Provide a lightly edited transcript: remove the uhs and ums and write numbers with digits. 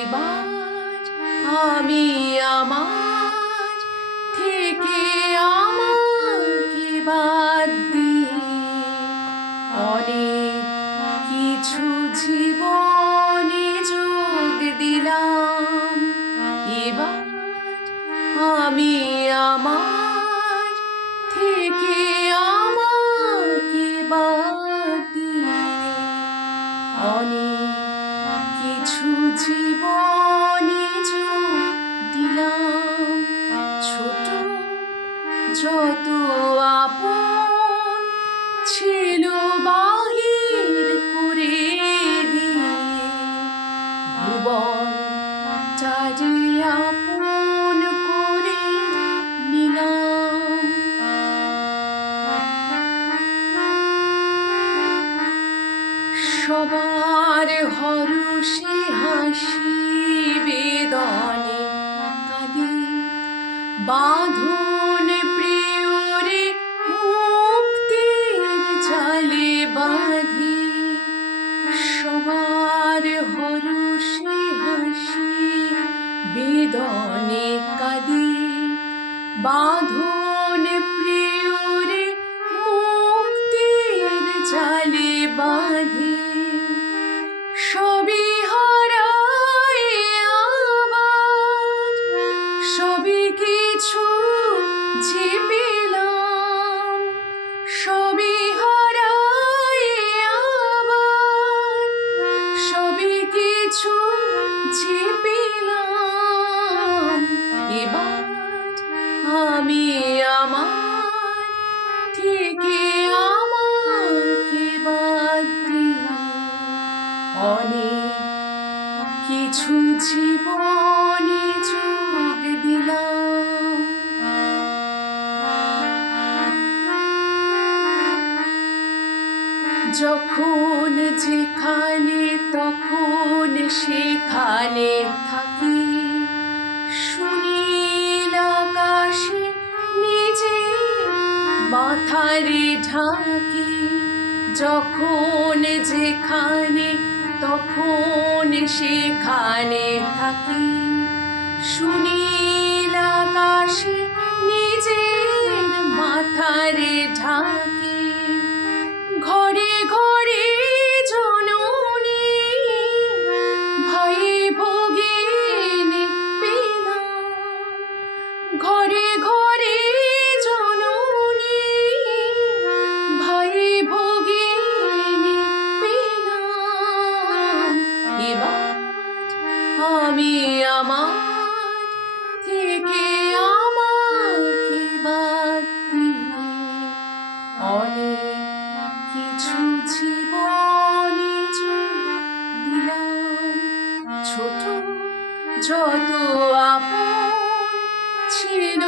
এবার আমি আমার থেকে আমাকে বাদ দিয়ে অনেক কিছু জীবনে যোগ দিলাম। এবার আমি আমার থেকে আমাকে বাদ দিয়ে অনেক কিছু জীবনে যোগ দিলাম। ছোট যত আপন ছিল বাহির করে দিয়ে ভুবনটারে আপন করে নিলাম। সবার হরষে হাসি বেদনে কাঁদি বাঁধন প্রিয়রে মুক্তির জালে বাঁধি। সবার হরষে হাসি বেদনে কাঁদি বাঁধন প্রিয়রে মুক্তির জালে বাঁধি। সবই হারাই আবার সবই কিছু যে পেলাম। সবই হারাই আবার সবই কিছু যে পেলাম। এবার আমি আমার থেকে আমাকে বাদ দিয়ে অনেক কিছু জীবনে যোগ দিলাম। যখন যেখানে তখন সেখানে থাকি সুনীল আকাশে নিজে মাথারে ঢাকি। যখন যেখানে তখন সেখানে থাকি সুনীল আকাশে নিজের মাথারে ঢাকি। ঘরে ঘরে জননী ভাই ভগিনী পেলাম। ঘরে ঘরে জননী ভাই ভগিনী পেলাম। এবার আমি আমার থেকে আমাকে বাদ দিয়ে অনেক কিছু জীবনে যোগ দিলাম। ছোট যত আপন ছিল